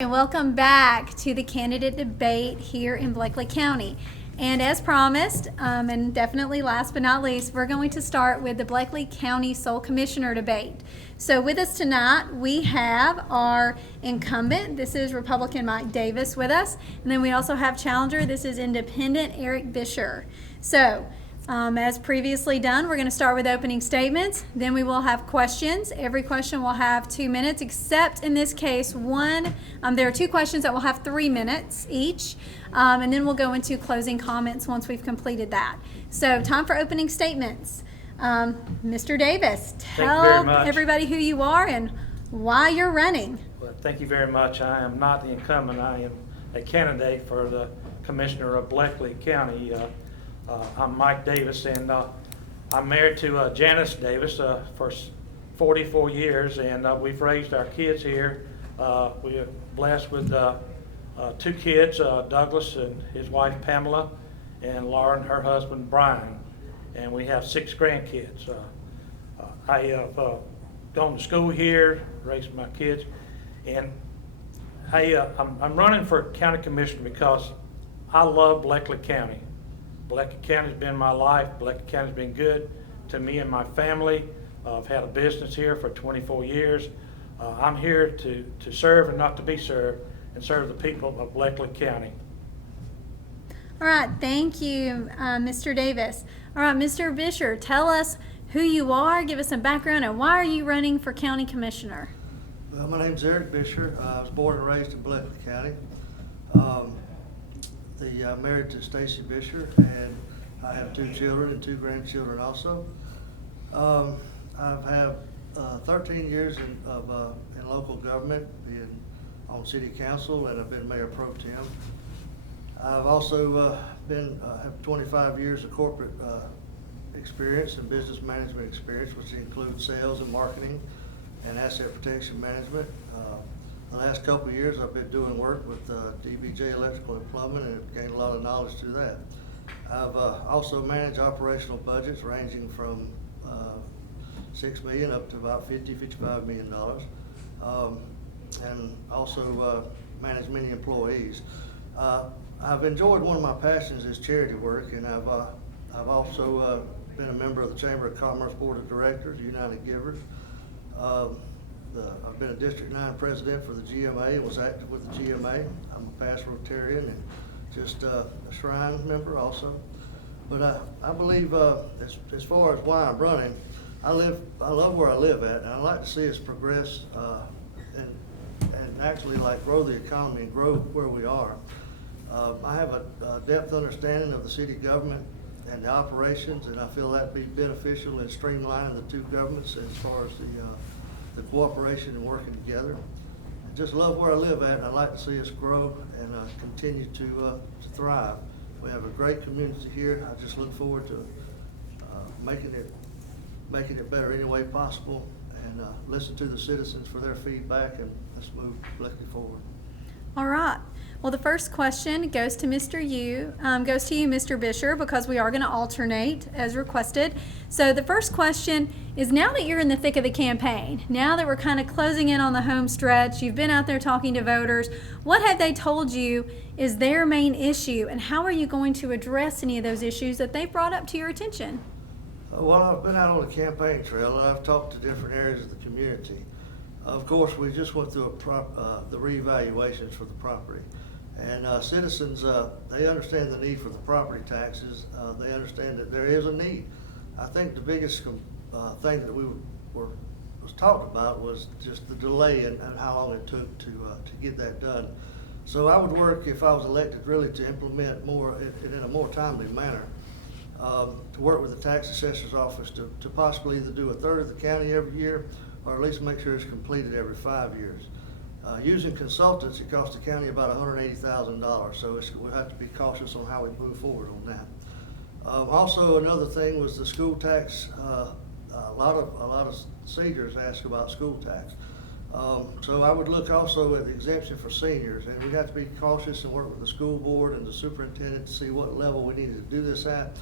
And welcome back to the candidate debate here in Bleckley County. And as promised, and definitely last but not least, we're going to start with the Bleckley County Sole Commissioner debate. So with us tonight, we have our incumbent. This is Republican Mike Davis with us. And then we also have challenger. This is Independent Eric Bisher. So as previously done, we're going to start with opening statements. Then we will have questions. Every question will have 2 minutes, except in this case, there are two questions that will have 3 minutes each. And then we'll go into closing comments once we've completed that. So time for opening statements. Mr. Davis, tell everybody who you are and why you're running. Well, thank you very much. I am not the incumbent. I am a candidate for the Commissioner of Bleckley County. I'm Mike Davis, and I'm married to Janice Davis for 44 years, and we've raised our kids here. We are blessed with 2 kids, Douglas and his wife Pamela, and Lauren, her husband Brian, and we have 6 grandkids. I have gone to school here, raised my kids, and I'm running for county commissioner because I love Bleckley County. Bleckley County's been my life. Bleckley County's been good to me and my family. I've had a business here for 24 years. I'm here to serve and not to be served, and serve the people of Bleckley County. All right, thank you, Mr. Davis. All right, Mr. Bisher, tell us who you are, give us some background, and why are you running for county commissioner? Well, my name's Eric Bisher. I was born and raised in Bleckley County. Married to Stacy Bisher, and I have 2 children and 2 grandchildren also. I've had 13 years in local government, being on city council, and I've been mayor pro tem. I've also have 25 years of corporate experience and business management experience, which includes sales and marketing and asset protection management. The last couple of years I've been doing work with DBJ Electrical and Plumbing, and have gained a lot of knowledge through that. I've also managed operational budgets ranging from $6 million up to about $55 million, and also managed many employees. I've enjoyed, one of my passions is charity work, and I've also been a member of the Chamber of Commerce Board of Directors, United Givers. I've been a District 9 president for the GMA and was active with the GMA. I'm a past Rotarian and just a Shrine member also. But I believe as far as why I'm running, I love where I live at, and I'd like to see us progress and actually grow the economy and grow where we are. I have a depth understanding of the city government and the operations, and I feel that'd be beneficial in streamlining the 2 governments as far as the cooperation and working together. I just love where I live at, and I'd like to see us grow and continue to thrive. We have a great community here. I just look forward to making it better any way possible, and listen to the citizens for their feedback, and let's move Bleckley forward. All right. Well, the first question goes to you, Mr. Bisher, because we are going to alternate as requested. So the first question is, now that you're in the thick of the campaign, now that we're kind of closing in on the home stretch, you've been out there talking to voters, what have they told you is their main issue, and how are you going to address any of those issues that they've brought up to your attention? Well, I've been out on the campaign trail, and I've talked to different areas of the community. Of course, we just went through the reevaluations for the property. And citizens, they understand the need for the property taxes. They understand that there is a need. I think the biggest thing that was talked about was just the delay and how long it took to get that done. So I would work, if I was elected, really to implement more in a more timely manner. To work with the tax assessor's office to possibly either do 1/3 of the county every year, or at least make sure it's completed every 5 years. Using consultants, it costs the county about $180,000, so we'll have to be cautious on how we move forward on that. Also, another thing was the school tax. A lot of seniors ask about school tax. So I would look also at the exemption for seniors, and we have to be cautious and work with the school board and the superintendent to see what level we need to do this at.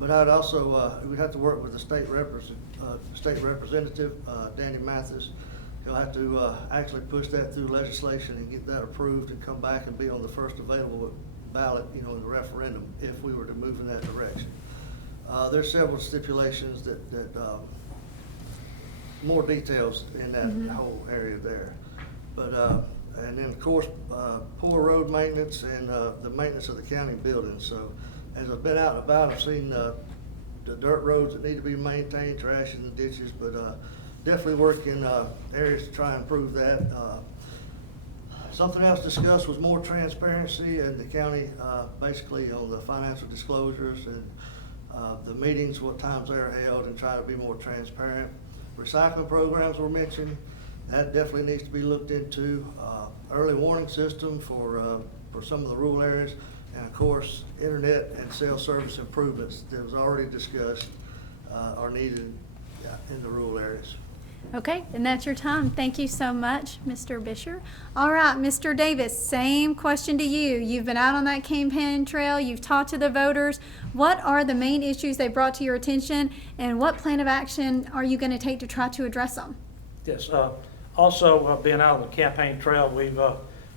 But I'd also, we'd have to work with the state representative, Danny Mathis, He'll have to actually push that through legislation and get that approved and come back and be on the first available ballot, in the referendum, if we were to move in that direction. There's several stipulations that more details in that whole area there. But, and then of course, poor road maintenance and the maintenance of the county buildings. So as I've been out and about, I've seen the dirt roads that need to be maintained, trash in the ditches, but definitely work in areas to try and improve that. Something else discussed was more transparency in the county, basically on the financial disclosures and the meetings, what times they're held, and try to be more transparent. Recycling programs were mentioned. That definitely needs to be looked into. Early warning system for some of the rural areas, and of course, internet and cell service improvements that was already discussed are needed in the rural areas. Okay, and that's your time. Thank you so much, Mr. Bisher. All right, Mr. Davis, same question to you. You've been out on that campaign trail. You've talked to the voters. What are the main issues they brought to your attention, and what plan of action are you going to take to try to address them? Yes, also being out on the campaign trail, we've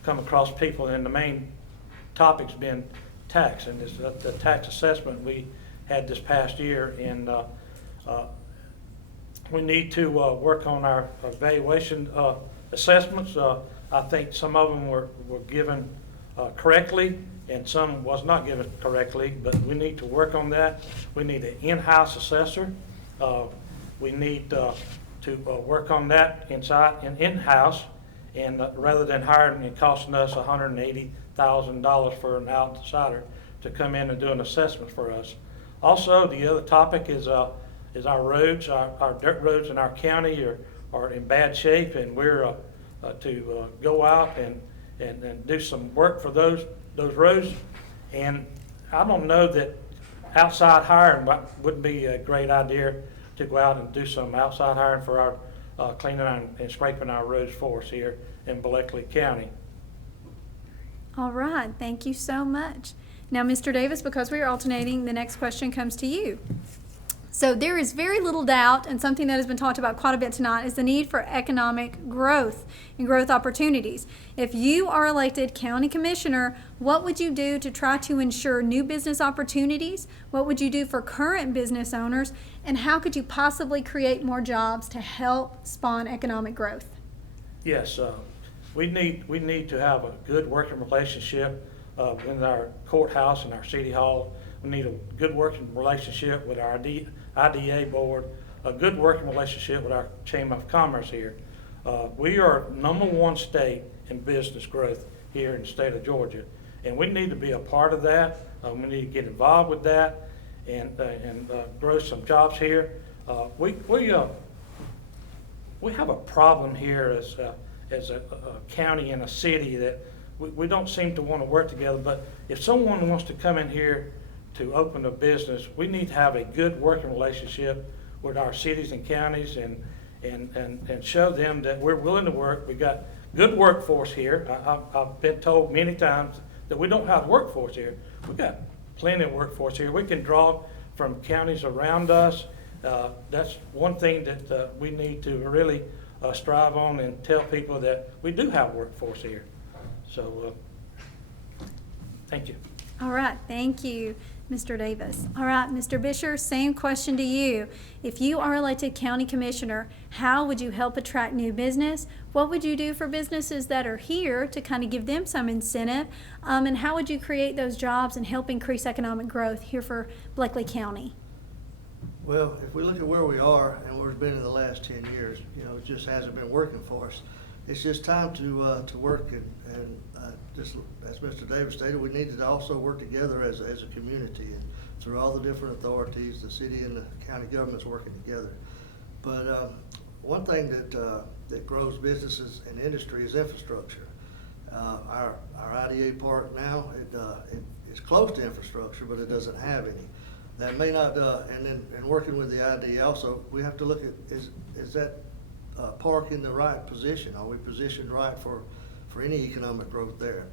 come across people, and the main topic's been tax, and it's the tax assessment we had this past year, and we need to work on our valuation assessments. I think some of them were given correctly, and some was not given correctly, but we need to work on that. We need an in-house assessor. We need to work on that in-house, and rather than hiring and costing us $180,000 for an outsider to come in and do an assessment for us. Also, the other topic is our roads. Our dirt roads in our county are in bad shape, and we're to go out and do some work for those roads. And I don't know that outside hiring wouldn't be a great idea to go out and do some outside hiring for our cleaning and scraping our roads for us here in Bleckley County. All right, thank you so much. Now, Mr. Davis, because we are alternating, the next question comes to you. So there is very little doubt, and something that has been talked about quite a bit tonight is the need for economic growth and growth opportunities. If you are elected county commissioner, what would you do to try to ensure new business opportunities? What would you do for current business owners? And how could you possibly create more jobs to help spawn economic growth? Yes, we need to have a good working relationship with our courthouse and our city hall. We need a good working relationship with our IDA board, a good working relationship with our Chamber of Commerce here. We are #1 state in business growth here in the state of Georgia, and we need to be a part of that. We need to get involved with that and grow some jobs here. We have a problem here as a county and a city that we don't seem to want to work together. But if someone wants to come in here to open a business, we need to have a good working relationship with our cities and counties and show them that we're willing to work. We got good workforce here. I've been told many times that we don't have workforce here. We got plenty of workforce here. We can draw from counties around us. That's one thing that we need to really strive on and tell people that we do have workforce here. So thank you. All right, thank you, Mr. Davis. All right, Mr. Bisher, same question to you. If you are elected county commissioner, how would you help attract new business? What would you do for businesses that are here to kind of give them some incentive? And how would you create those jobs and help increase economic growth here for Bleckley County? Well, if we look at where we are and where it's been in the last 10 years, it just hasn't been working for us. It's just time to work and just as Mr. Davis stated, we need to also work together as a community and through all the different authorities, the city and the county governments working together. But one thing that grows businesses and industry is infrastructure. Our IDA park now, it's close to infrastructure, but it doesn't have any. That may not, and working with the IDA also, we have to look at is that park in the right position? Are we positioned right for any economic growth there?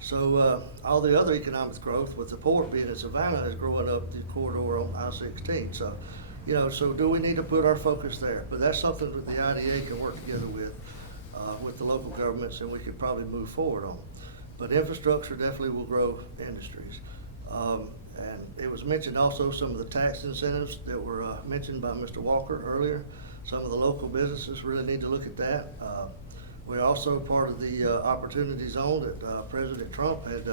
So all the other economic growth, with the port being in Savannah, is growing up the corridor on I-16. So, so do we need to put our focus there? But that's something that the IDA can work together with. with the local governments, and we could probably move forward on. But infrastructure definitely will grow industries. And it was mentioned also some of the tax incentives that were mentioned by Mr. Walker earlier. Some of the local businesses really need to look at that. We're also part of the Opportunity Zone that President Trump had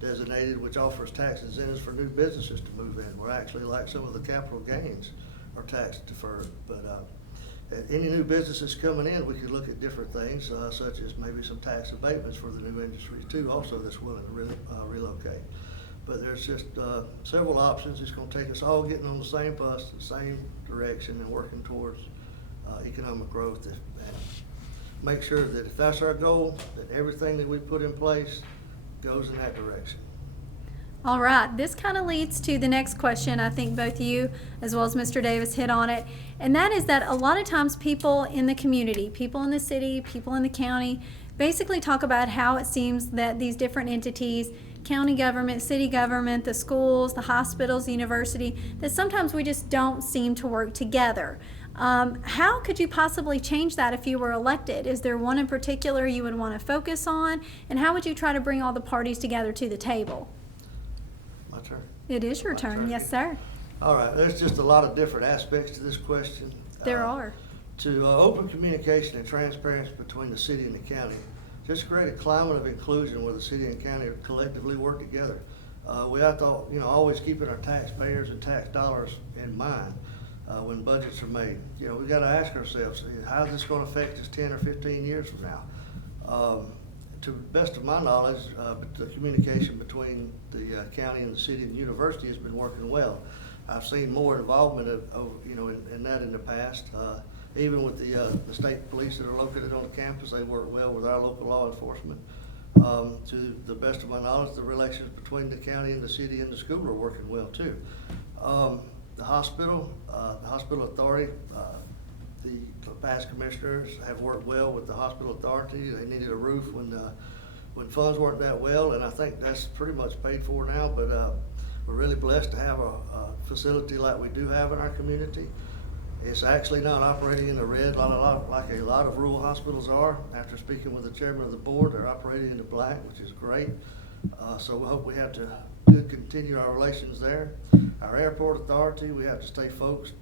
designated, which offers tax incentives for new businesses to move in. We're actually, like some of the capital gains are tax deferred. But any new businesses coming in, we could look at different things, such as maybe some tax abatements for the new industries too, also that's willing to relocate. But there's just several options. It's going to take us all getting on the same bus, the same direction, and working towards economic growth. And make sure that if that's our goal, that everything that we put in place goes in that direction. All right, this kind of leads to the next question. I think both you as well as Mr. Davis hit on it. And that is that a lot of times people in the community, people in the city, people in the county, basically talk about how it seems that these different entities, county government, city government, the schools, the hospitals, the university, that sometimes we just don't seem to work together. How could you possibly change that if you were elected? Is there one in particular you would want to focus on? And how would you try to bring all the parties together to the table? My turn. It is your turn. Yes, sir. All right, there's just a lot of different aspects to this question. There are. To open communication and transparency between the city and the county, just create a climate of inclusion where the city and county collectively work together. We have to, always keeping our taxpayers and tax dollars in mind when budgets are made. We got to ask ourselves, how is this going to affect us 10 or 15 years from now? To the best of my knowledge, the communication between the county and the city and the university has been working well. I've seen more involvement in that in the past. Even with the state police that are located on the campus, they work well with our local law enforcement. To the best of my knowledge, the relations between the county and the city and the school are working well too. The hospital authority, the past commissioners have worked well with the hospital authority. They needed a roof when funds weren't that well, and I think that's pretty much paid for now. But we're really blessed to have a facility like we do have in our community. It's actually not operating in the red like a lot of rural hospitals are. After speaking with the chairman of the board, they're operating in the black, which is great. So we hope we have to continue our relations there. Our airport authority, we have to stay focused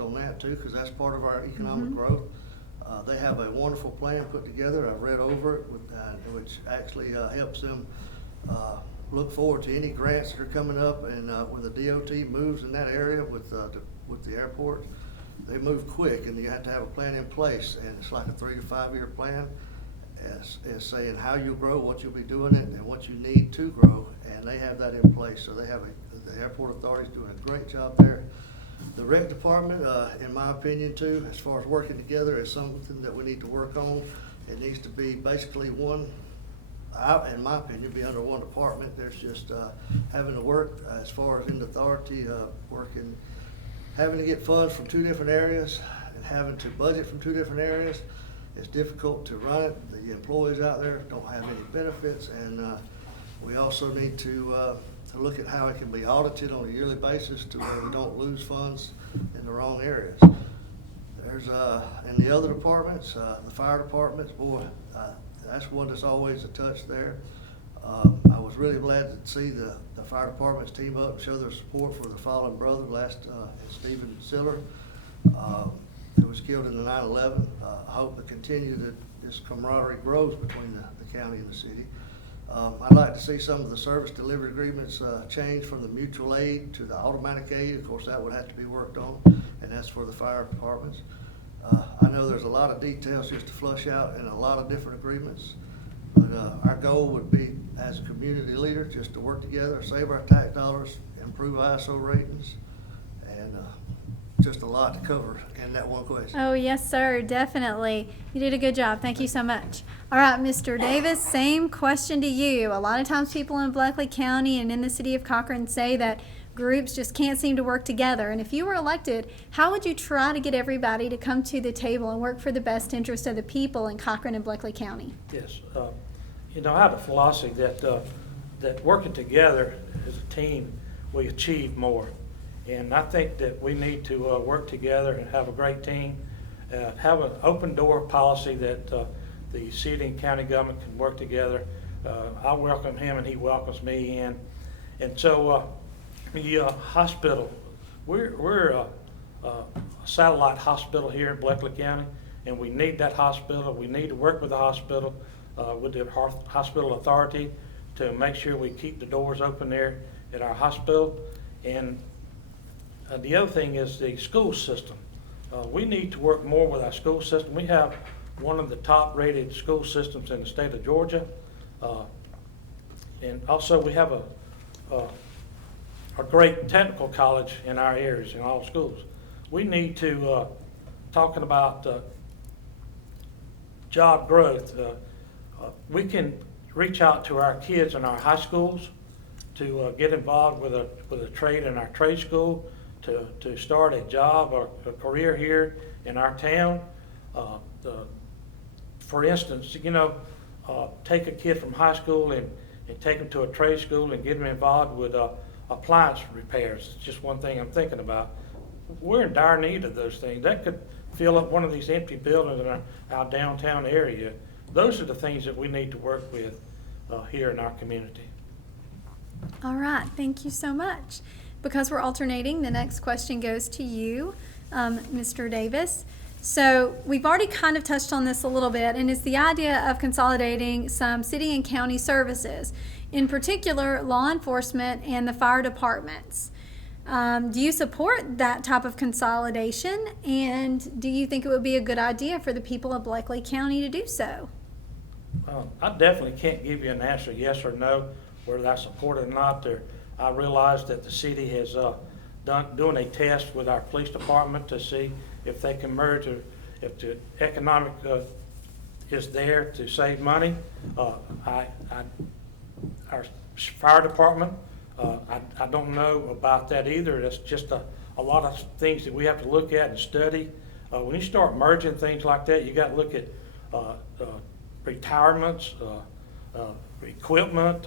on that too, because that's part of our economic growth. They have a wonderful plan put together. I've read over it, which actually helps them look forward to any grants that are coming up. And when the DOT moves in that area with the airport, they move quick, and you have to have a plan in place. And it's like a 3 to 5 year plan, as saying how you'll grow, what you'll be doing it, and what you need to grow. And they have that in place. So the airport authority is doing a great job there. The rec department, in my opinion too, as far as working together, is something that we need to work on. It needs to be basically one, in my opinion, be under one department. There's just having to work as far as in the authority, having to get funds from 2 different areas and having to budget from 2 different areas. It's difficult to run it. The employees out there don't have any benefits, and we also need to look at how it can be audited on a yearly basis to where we don't lose funds in the wrong areas. There's in the other departments, the fire departments, boy, that's one that's always a touch there. I was really glad to see the fire departments team up and show their support for the fallen brother Stephen Siller, who was killed in the 9/11. I hope to continue that this camaraderie grows between the county and the city. I'd like to see some of the service delivery agreements change from the mutual aid to the automatic aid. Of course, that would have to be worked on, and that's for the fire departments. I know there's a lot of details just to flush out in a lot of different agreements, but our goal would be, as a community leader, just to work together, save our tax dollars, improve ISO ratings, and just a lot to cover in that one question. Oh, yes, sir, definitely. You did a good job. Thank you so much. All right, Mr. Davis, same question to you. A lot of times people in Bleckley County and in the city of Cochran say that groups just can't seem to work together. And if you were elected, how would you try to get everybody to come to the table and work for the best interest of the people in Cochran and Bleckley County? Yes. I have a philosophy that working together as a team, we achieve more. And I think that we need to work together and have a great team have an open door policy that the city and county government can work together. I welcome him and he welcomes me in. And so the hospital, we're a satellite hospital here in Bleckley County, and we need that hospital. We need to work with the hospital, with the hospital authority, to make sure we keep the doors open there at our hospital. And the other thing is the school system. We need to work more with our school system. We have one of the top rated school systems in the state of Georgia. And also we have a great technical college in our areas, in all schools. We need to, talking about job growth, we can reach out to our kids in our high schools to get involved with a trade in our trade school, to start a job or a career here in our town. For instance, take a kid from high school and take them to a trade school and get them involved with appliance repairs. It's just one thing I'm thinking about. We're in dire need of those things. That could fill up one of these empty buildings in our downtown area. Those are the things that we need to work with here in our community. All right, thank you so much. Because we're alternating, the next question goes to you, Mr. Davis. So we've already kind of touched on this a little bit, and it's the idea of consolidating some city and county services, in particular law enforcement and the fire departments. Do you support that type of consolidation, and do you think it would be a good idea for the people of Bleckley County to do so? I definitely can't give you an answer, yes or no, whether I support it or not. I realize that the city has doing a test with our police department to see if they can merge, or if the economic is there to save money. Our fire department, I don't know about that either. That's just a lot of things that we have to look at and study. When you start merging things like that, you got to look at retirements, equipment,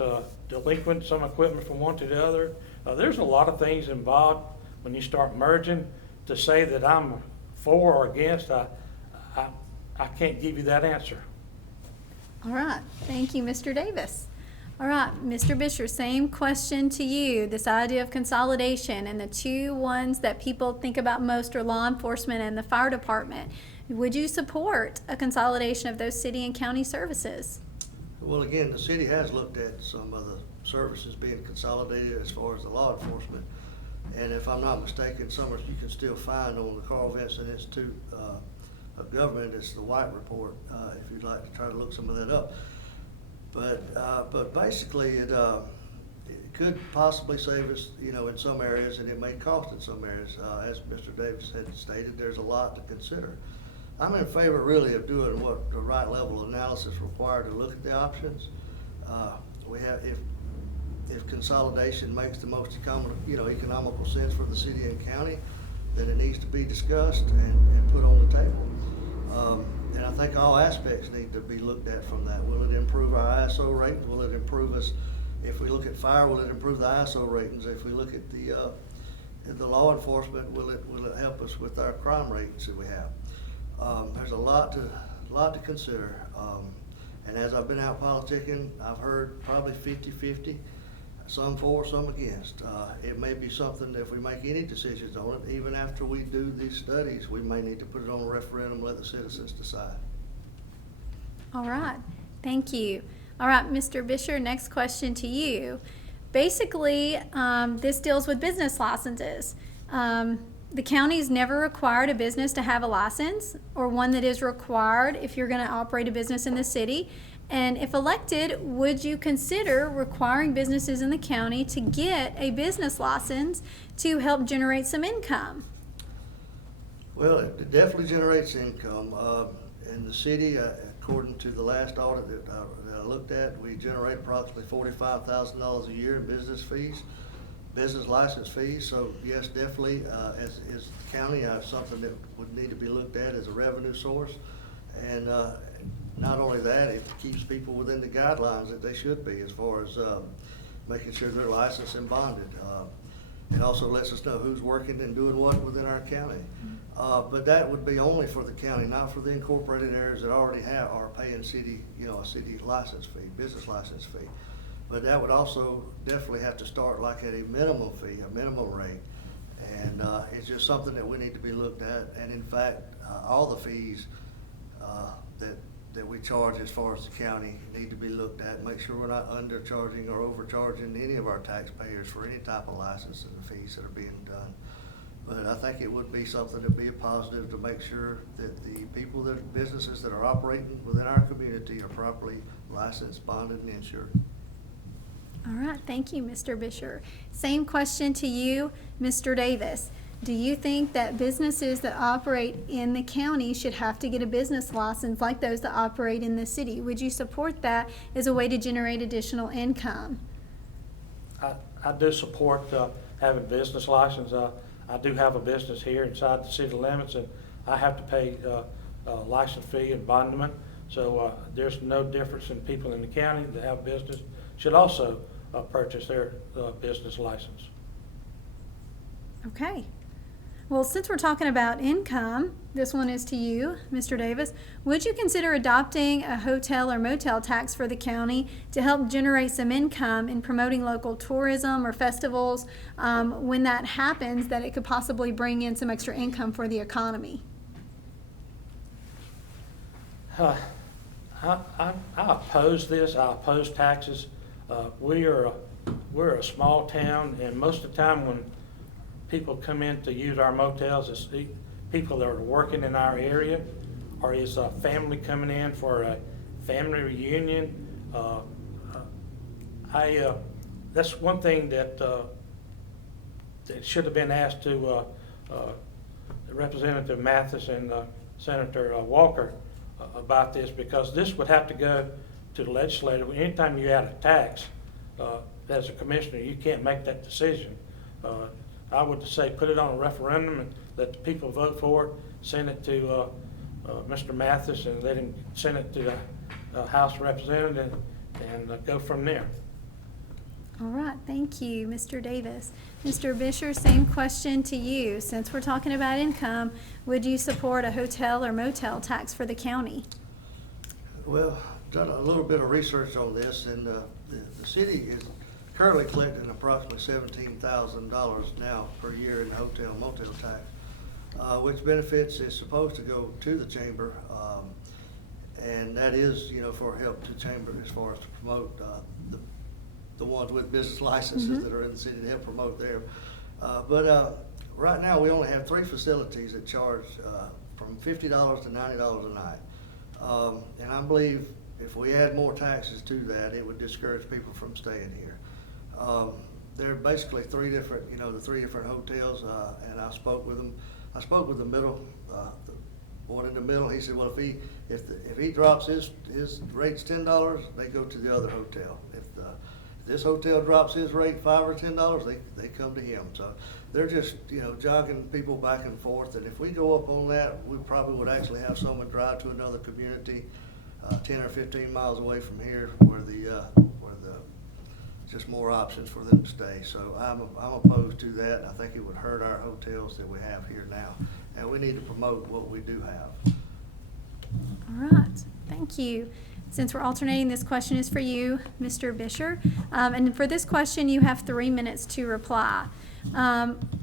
delinquent some equipment from one to the other. There's a lot of things involved when you start merging. To say that I'm for or against, I can't give you that answer. All right, thank you, Mr. Davis. All right, Mr. Bisher, same question to you. This idea of consolidation, and the two ones that people think about most are law enforcement and the fire department. Would you support a consolidation of those city and county services? Well, again, the city has looked at some of the services being consolidated as far as the law enforcement. And if I'm not mistaken, some of you can still find on the Carl Vinson Institute of Government, it's the White Report, if you'd like to try to look some of that up. But basically it could possibly save us, in some areas, and it may cost in some areas. As Mr. Davis had stated, there's a lot to consider. I'm in favor really of doing what the right level of analysis required to look at the options. If consolidation makes the most economical sense for the city and county, then it needs to be discussed and put on the table. And I think all aspects need to be looked at from that. Will it improve our ISO ratings? Will it improve us, if we look at fire, will it improve the ISO ratings? If we look at the law enforcement, will it help us with our crime ratings that we have? There's a lot to consider. And as I've been out politicking, I've heard probably 50-50. Some for, some against. It may be something that if we make any decisions on it, even after we do these studies, we may need to put it on a referendum and let the citizens decide. All right, thank you. All right, Mr. Bisher, next question to you. Basically, this deals with business licenses. The county's never required a business to have a license, or one that is required if you're going to operate a business in the city. And if elected, would you consider requiring businesses in the county to get a business license to help generate some income? Well, it definitely generates income. In the city, according to the last audit that I looked at, we generate approximately $45,000 a year in business fees, business license fees. So yes, definitely, as the county, something that would need to be looked at as a revenue source. And not only that, it keeps people within the guidelines that they should be as far as making sure they're licensed and bonded. It also lets us know who's working and doing what within our county. But that would be only for the county, not for the incorporated areas that already are paying city, a city license fee, business license fee. But that would also definitely have to start like at a minimum fee, a minimum rate. And it's just something that we need to be looked at. And in fact, all the fees that we charge as far as the county need to be looked at. Make sure we're not undercharging or overcharging any of our taxpayers for any type of license and fees that are being done. But I think it would be something to be a positive to make sure that the businesses that are operating within our community are properly licensed, bonded, and insured. All right, thank you, Mr. Bisher. Same question to you, Mr. Davis. Do you think that businesses that operate in the county should have to get a business license like those that operate in the city? Would you support that as a way to generate additional income? I do support having a business license. I do have a business here inside the city limits, and I have to pay a license fee and bondment. So there's no difference in people in the county that have business should also purchase their business license. Okay. Well, since we're talking about income, this one is to you, Mr. Davis. Would you consider adopting a hotel or motel tax for the county to help generate some income in promoting local tourism or festivals? When that happens, that it could possibly bring in some extra income for the economy? I oppose this. I oppose taxes. We're a small town, and most of the time when people come in to use our motels, it's people that are working in our area, or is a family coming in for a family reunion. That's one thing that should have been asked to Representative Mathis and Senator Walker about this, because this would have to go to the legislature. Anytime you add a tax, as a commissioner, you can't make that decision. I would say put it on a referendum and let the people vote for it, send it to Mr. Mathis, and let him send it to the House of Representatives and go from there. All right, thank you, Mr. Davis. Mr. Bisher, same question to you. Since we're talking about income, would you support a hotel or motel tax for the county? Well, done a little bit of research on this, and the city is currently collecting approximately $17,000 now per year in hotel and motel tax, which benefits is supposed to go to the chamber, and that is, for help to chamber as far as to promote the ones with business licenses that are in the city to help promote there. But right now we only have 3 facilities that charge from $50 to $90 a night, and I believe if we add more taxes to that, it would discourage people from staying here. There are basically 3 different, the 3 different hotels, and I spoke with them. I spoke with the middle, the one in the middle. He said, well, if he drops his rate's $10, they go to the other hotel. If this hotel drops his rate $5 or $10, they come to him. So they're just, jogging people back and forth. And if we go up on that, we probably would actually have someone drive to another community 10 or 15 miles away from here, where just more options for them to stay. So I'm opposed to that. I think it would hurt our hotels that we have here now, and we need to promote what we do have. All right, thank you. Since we're alternating, this question is for you, Mr. Bisher. And for this question, you have 3 minutes to reply.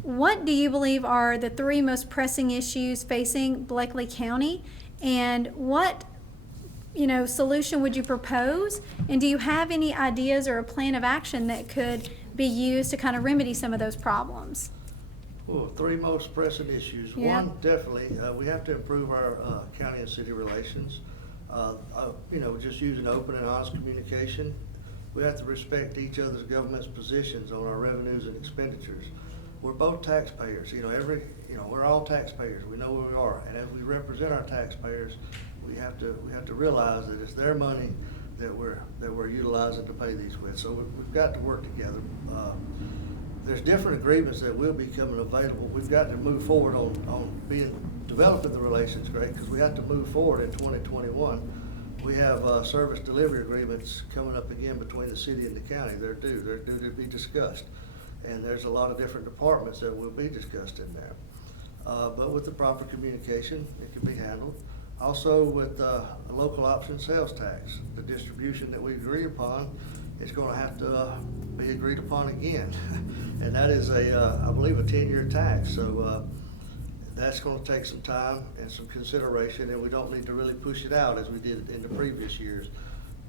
What do you believe are the 3 most pressing issues facing Bleckley County, and what solution would you propose? And do you have any ideas or a plan of action that could be used to kind of remedy some of those problems? Well, 3 most pressing issues. Yeah. One, definitely, we have to improve our county and city relations. Just using open and honest communication. We have to respect each other's government's positions on our revenues and expenditures. We're both taxpayers. We're all taxpayers. We know where we are, and as we represent our taxpayers, we have to realize that it's their money that we're utilizing to pay these with. So we've got to work together. There's different agreements that will be coming available. We've got to move forward on developing the relations, great, because we have to move forward in 2021. We have service delivery agreements coming up again between the city and the county. They're due to be discussed. and there's a lot of different departments that will be discussed in there. But with the proper communication, it can be handled. Also with the local option sales tax, the distribution that we agree upon is gonna have to be agreed upon again. And that is I believe, a 10-year tax, so that's gonna take some time and some consideration, and we don't need to really push it out as we did in the previous years.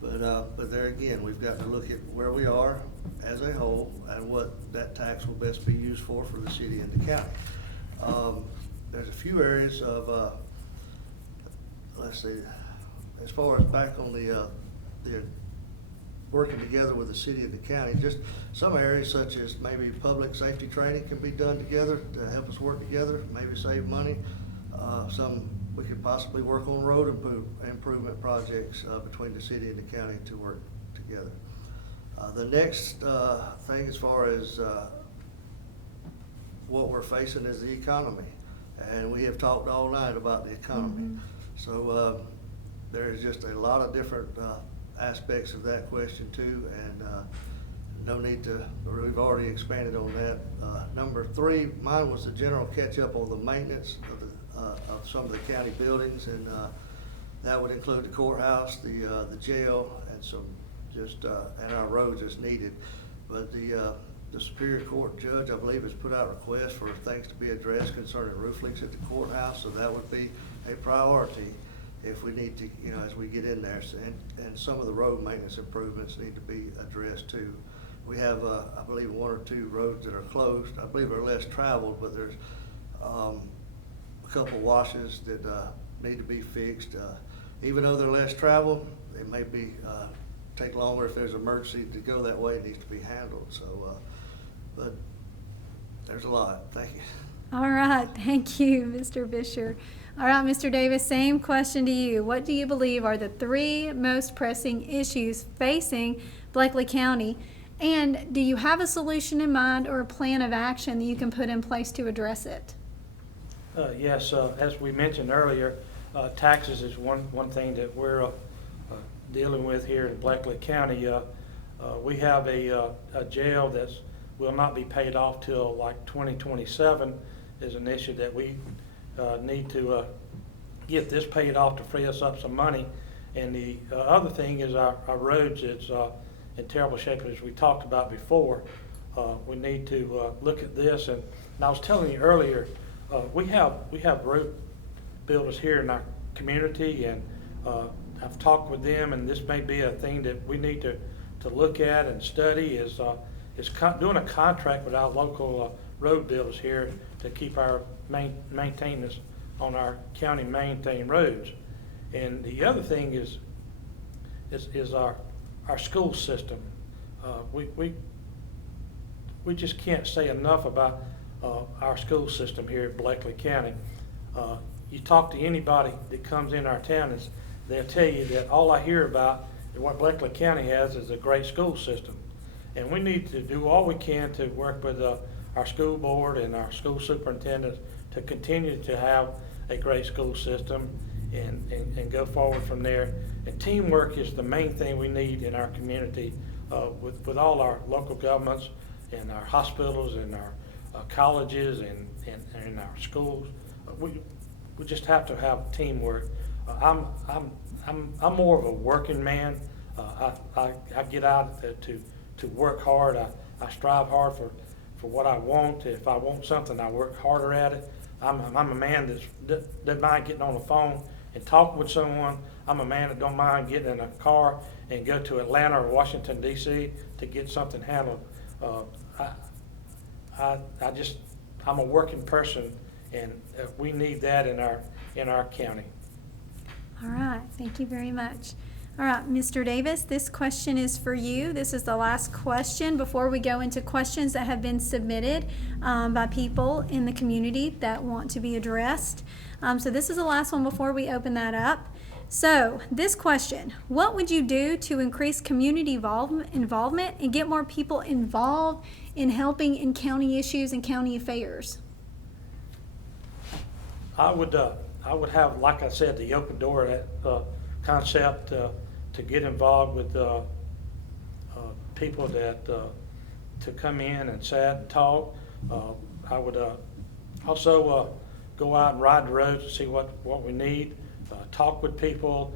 But there again, we've got to look at where we are as a whole and what that tax will best be used for the city and the county. There's a few areas of, let's see, as far as back on the working together with the city and the county, just some areas such as maybe public safety training can be done together to help us work together, maybe save money. Some we could possibly work on road improvement projects between the city and the county to work together. The next thing as far as what we're facing is the economy. And we have talked all night about the economy. Mm-hmm. So there's just a lot of different aspects of that question too, and no need to, we've already expanded on that. Number 3, mine was the general catch up on the maintenance of some of the county buildings, and that would include the courthouse, the jail, and some just and our roads as needed. But the Superior Court judge, I believe, has put out requests for things to be addressed concerning roof leaks at the courthouse, so that would be a priority if we need to, as we get in there. And some of the road maintenance improvements need to be addressed too. We have, I believe, 1 or 2 roads that are closed. I believe are less traveled, but there's a couple washes that need to be fixed. Even though they're less traveled, it may be take longer if there's an emergency to go that way. It needs to be handled. So, but there's a lot. Thank you. All right, thank you, Mr. Bisher. All right, Mr. Davis, same question to you. What do you believe are the 3 most pressing issues facing Bleckley County? And do you have a solution in mind or a plan of action that you can put in place to address it? Yes, as we mentioned earlier, taxes is one thing that we're dealing with here in Bleckley County. We have a jail that will not be paid off till like 2027 is an issue that we need to get this paid off to free us up some money. And the other thing is our roads is in terrible shape, as we talked about before. We need to look at this. And I was telling you earlier, we have road builders here in our community, and I've talked with them, and this may be a thing that we need to look at and study is doing a contract with our local road builders here to keep our maintenance on our county maintained roads. And the other thing is our school system. We just can't say enough about our school system here at Bleckley County. You talk to anybody that comes in our town, they'll tell you that all I hear about and what Bleckley County has is a great school system. And we need to do all we can to work with our school board and our school superintendents to continue to have a great school system and go forward from there. And teamwork is the main thing we need in our community with all our local governments and our hospitals and our colleges and our schools. We just have to have teamwork. I'm more of a working man. I get out to work hard. I strive hard for what I want. If I want something, I work harder at it. I'm a man that doesn't mind getting on the phone and talking with someone. I'm a man that don't mind getting in a car and go to Atlanta or Washington, D.C. to get something handled. I'm a working person, and we need that in our county. All right, thank you very much. All right, Mr. Davis, this question is for you. This is the last question before we go into questions that have been submitted by people in the community that want to be addressed. So this is the last one before we open that up. So this question, what would you do to increase community involvement and get more people involved in helping in county issues and county affairs? I would have, like I said, the open door concept to get involved with people that to come in and sit and talk. I would also go out and ride the roads and see what we need, talk with people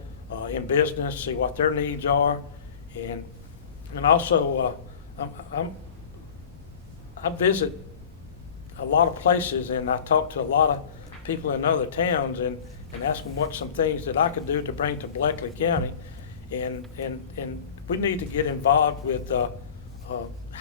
in business, see what their needs are, and also I visit a lot of places, and I talk to a lot of people in other towns and ask them what some things that I could do to bring to Bleckley County, and we need to get involved with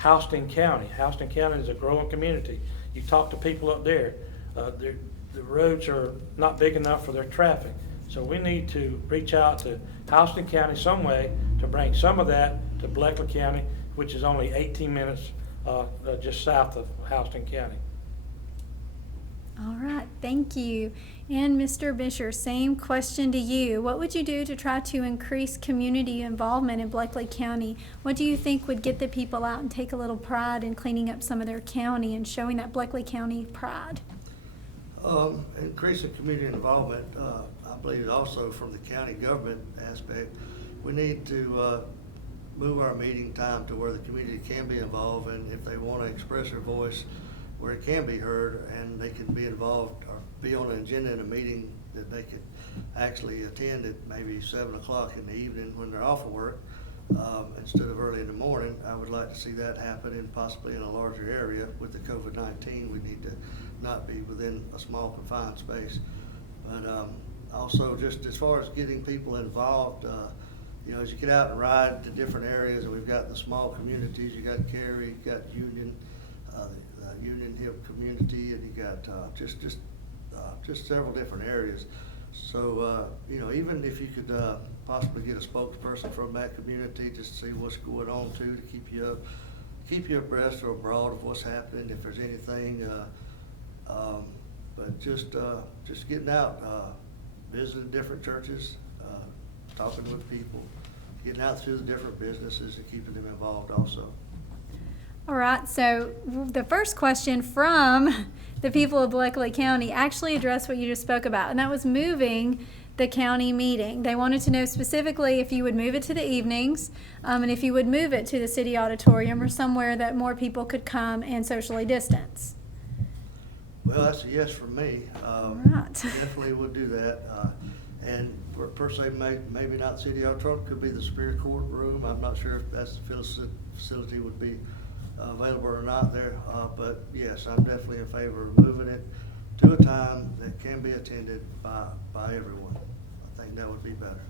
Houston County. Houston County is a growing community. You talk to people up there, the roads are not big enough for their traffic. So we need to reach out to Houston County some way to bring some of that to Bleckley County, which is only 18 minutes just south of Houston County. All right, thank you. And Mr. Bisher, same question to you. What would you do to try to increase community involvement in Bleckley County? What do you think would get the people out and take a little pride in cleaning up some of their county and showing that Bleckley County pride? Increasing community involvement, I believe also from the county government aspect, we need to move our meeting time to where the community can be involved, and if they want to express their voice where it can be heard and they can be involved or be on an agenda in a meeting that they could actually attend at maybe 7 o'clock in the evening when they're off of work, instead of early in the morning. I would like to see that happen, and possibly in a larger area. With the COVID-19, we need to not be within a small confined space. But also, just as far as getting people involved, you know, as you get out and ride to different areas, and we've got the small communities, you got Cary, you got Union, the Union Hill community, and you got just several different areas. So, you know, even if you could possibly get a spokesperson from that community just to see what's going on too, to keep you abreast or abroad of what's happening, if there's anything. But just getting out, visiting different churches, talking with people, getting out through the different businesses and keeping them involved also. All right, so the first question from the people of Bleckley County actually addressed what you just spoke about, and that was moving the county meeting. They wanted to know specifically if you would move it to the evenings, and if you would move it to the city auditorium or somewhere that more people could come and socially distance. Well, that's a yes from me. Right. Definitely would do that. And per se, maybe not city auditorium, could be the Superior Court room. I'm not sure if that's the facility would be available or not there. But yes, I'm definitely in favor of moving it to a time that can be attended by everyone. I think that would be better.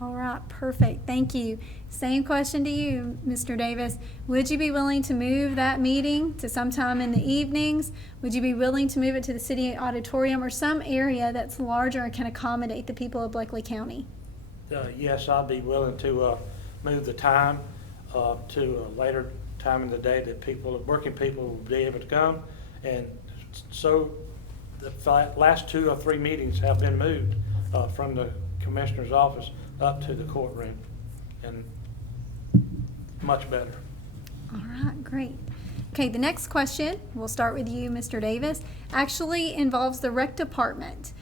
All right, perfect. Thank you. Same question to you, Mr. Davis. Would you be willing to move that meeting to sometime in the evenings? Would you be willing to move it to the city auditorium or some area that's larger and can accommodate the people of Bleckley County? Yes, I'd be willing to move the time to a later time in the day that working people will be able to come. And so the last 2 or 3 meetings have been moved from the commissioner's office up to the courtroom, and much better. All right, great. Okay, the next question, we'll start with you, Mr. Davis, actually involves the rec department.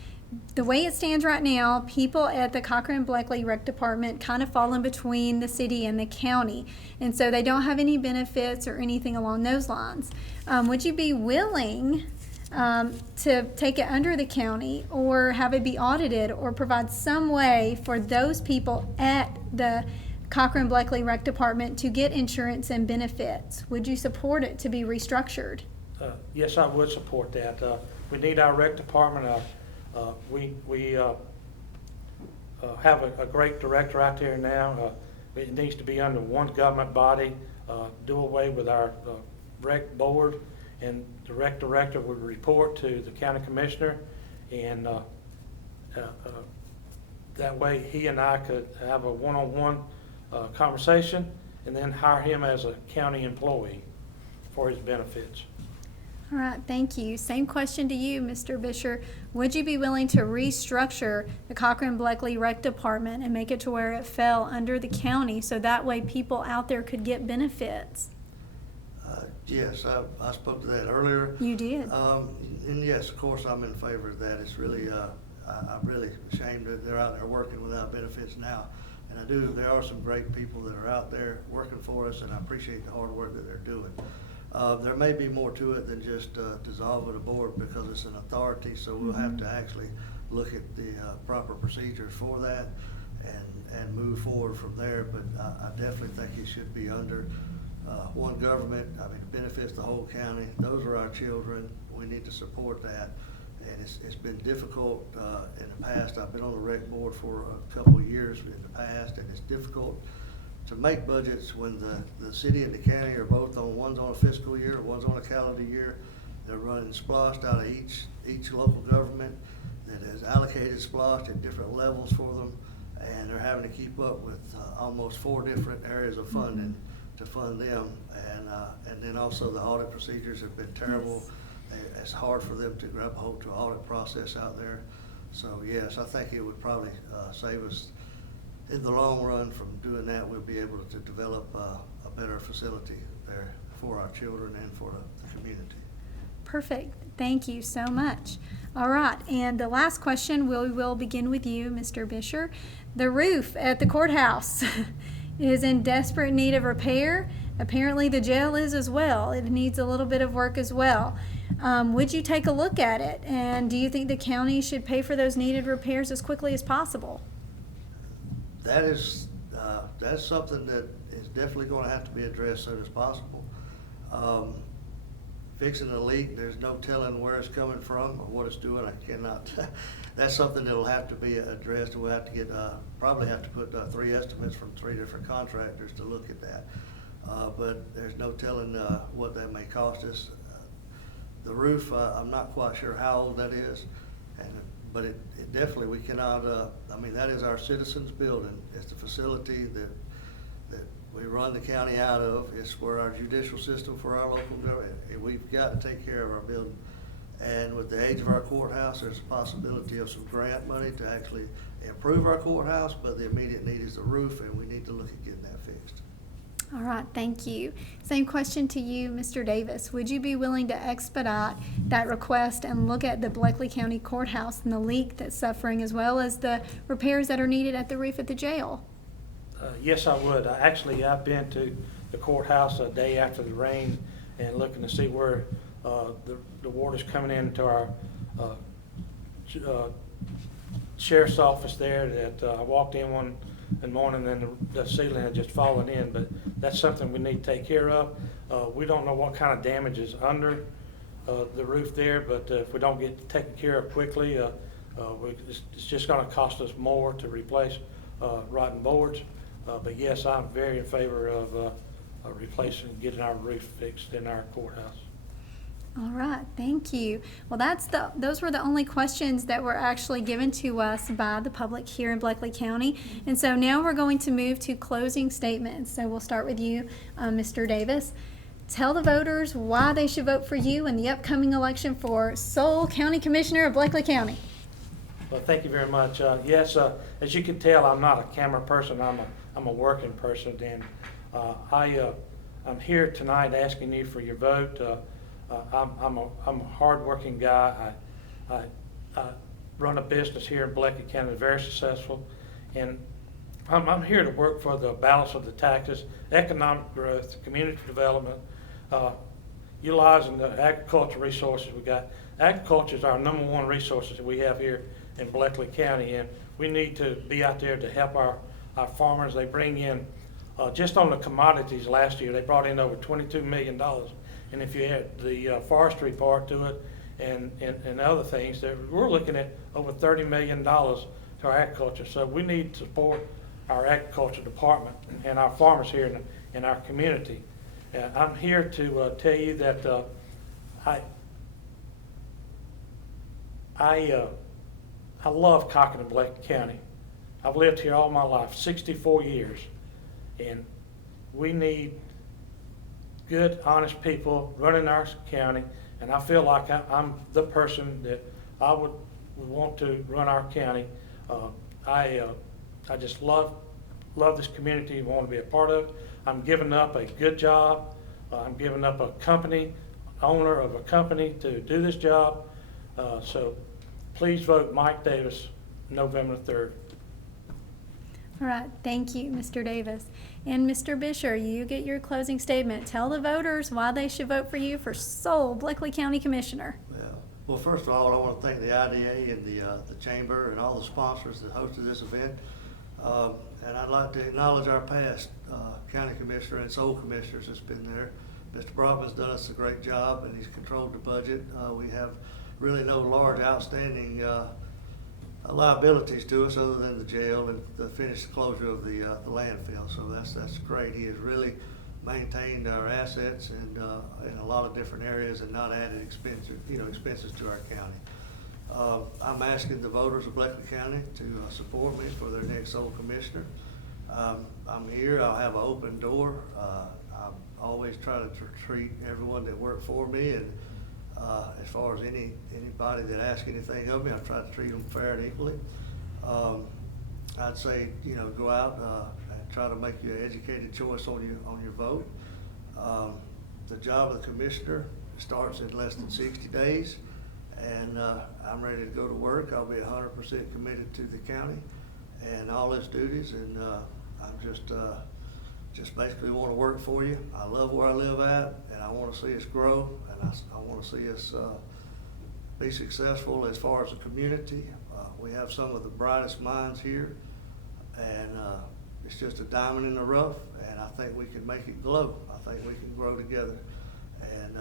The way it stands right now, people at the Cochran Bleckley rec department kind of fall in between the city and the county, and so they don't have any benefits or anything along those lines. Would you be willing to take it under the county or have it be audited or provide some way for those people at the Cochran Bleckley Rec Department to get insurance and benefits? Would you support it to be restructured? Yes, I would support that. We need our rec department. We have a great director out there now. It needs to be under one government body. Do away with our rec board, and the rec director would report to the county commissioner, and that way he and I could have a one-on-one conversation and then hire him as a county employee for his benefits. All right, thank you. Same question to you, Mr. Bisher. Would you be willing to restructure the Cochran Bleckley Rec Department and make it to where it fell under the county so that way people out there could get benefits? Yes, I spoke to that earlier. You did. And yes, of course, I'm in favor of that. It's really, I'm really ashamed that they're out there working without benefits now. And there are some great people that are out there working for us, and I appreciate the hard work that they're doing. There may be more to it than just dissolving a board, because it's an authority, so we'll have to actually look at the proper procedures for that and move forward from there. But I definitely think it should be under one government. I mean, it benefits the whole county. Those are our children. We need to support that. And it's been difficult in the past. I've been on the rec board for a couple of years in the past, and it's difficult to make budgets when the city and the county are both on, one's on a fiscal year, one's on a calendar year. They're running splost out of each local government that has allocated splost at different levels for them, and they're having to keep up with almost 4 different areas of funding to fund them. And then also the audit procedures have been terrible. Yes. It's hard for them to grab a hold to an audit process out there. So yes, I think it would probably save us in the long run from doing that. We'll be able to develop a better facility there for our children and for the community. Perfect. Thank you so much. All right, and the last question, we will begin with you, Mr. Bisher. The roof at the courthouse is in desperate need of repair. Apparently the jail is as well. It needs a little bit of work as well. Would you take a look at it? And do you think the county should pay for those needed repairs as quickly as possible? That's something that is definitely going to have to be addressed as soon as possible. Fixing a leak, there's no telling where it's coming from or what it's doing. I cannot. That's something that will have to be addressed. We'll have to get probably have to put 3 estimates from 3 different contractors to look at that. But there's no telling what that may cost us. The roof, I'm not quite sure how old that is, but it definitely, we cannot, I mean, that is our citizens' building. It's the facility that we run the county out of. It's where our judicial system for our local government. We've got to take care of our building. And with the age of our courthouse, there's a possibility of some grant money to actually improve our courthouse, but the immediate need is the roof, and we need to look at getting that fixed. All right, thank you. Same question to you, Mr. Davis. Would you be willing to expedite that request and look at the Bleckley County Courthouse and the leak that's suffering, as well as the repairs that are needed at the roof at the jail? Yes, I would. I've been to the courthouse a day after the rain and looking to see where the water's coming into our sheriff's office there. That I walked in one morning and the ceiling had just fallen in, but that's something we need to take care of. We don't know what kind of damage is under the roof there, but if we don't get it taken care of quickly, it's just going to cost us more to replace rotten boards. But yes, I'm very in favor of replacing, getting our roof fixed in our courthouse. All right, thank you. Well, those were the only questions that were actually given to us by the public here in Bleckley County. And so now we're going to move to closing statements. So we'll start with you, Mr. Davis. Tell the voters why they should vote for you in the upcoming election for Sole County Commissioner of Bleckley County. Well, thank you very much. Yes, as you can tell, I'm not a camera person. I'm a working person, and I'm here tonight asking you for your vote. I'm a hard-working guy. I run a business here in Bleckley County, very successful, and I'm here to work for the balance of the taxes, economic growth, community development, utilizing the agricultural resources we got. Agriculture is our #1 resources that we have here in Bleckley County, and we need to be out there to help our farmers. They bring in, just on the commodities last year, they brought in over $22 million. And if you add the forestry part to it and other things, we're looking at over $30 million to our agriculture. So we need to support our agriculture department and our farmers here in our community. I'm here to tell you that I love Cochran Bleckley County. I've lived here all my life, 64 years, and we need good, honest people running our county, and I feel like I'm the person that I would want to run our county. I just love this community and want to be a part of it. I'm giving up a good job. I'm giving up a owner of a company to do this job. So please vote Mike Davis November 3rd. All right, thank you, Mr. Davis. And Mr. Bisher, you get your closing statement. Tell the voters why they should vote for you for sole Bleckley County Commissioner. Well, first of all, I want to thank the IDA and the Chamber and all the sponsors that hosted this event. And I'd like to acknowledge our past county commissioner and sole commissioners that's been there. Mr. Brockman's done us a great job, and he's controlled the budget. We have really no large outstanding liabilities to us other than the jail and the finished closure of the landfill. So that's great. He has really maintained our assets and in a lot of different areas and not added expenses to our county. I'm asking the voters of Bleckley County to support me for their next sole commissioner. I'm here. I'll have an open door. I always try to treat everyone that worked for me, and as far as anybody that asks anything of me, I try to treat them fair and equally. I'd say, go out and try to make your educated choice on your vote. The job of the commissioner starts in less than 60 days, and I'm ready to go to work. I'll be 100% committed to the county and all its duties, and I'm just basically want to work for you. I love where I live at, and I want to see us grow, and I want to see us be successful as far as the community. We have some of the brightest minds here, and it's just a diamond in the rough, and I think we can make it glow. I think we can grow together, and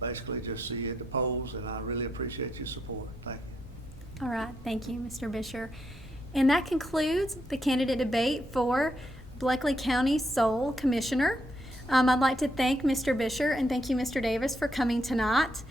basically just see you at the polls, and I really appreciate your support. Thank you. All right, thank you, Mr. Bisher. And that concludes the candidate debate for Bleckley County Sole Commissioner. I'd like to thank Mr. Bisher and thank you, Mr. Davis, for coming tonight.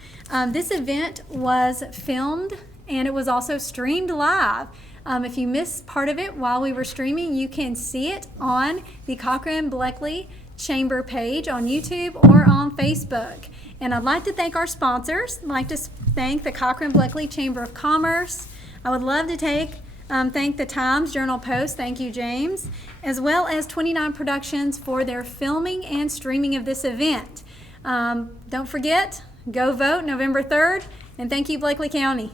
This event was filmed and it was also streamed live. If you missed part of it while we were streaming, you can see it on the Cochran Bleckley Chamber page on YouTube or on Facebook. And I'd like to thank our sponsors. I'd like to thank the Cochran Bleckley Chamber of Commerce. I would love to thank the Times Journal Post, thank you, James, as well as 29 Productions for their filming and streaming of this event. Don't forget, go vote November 3rd, and thank you, Bleckley County.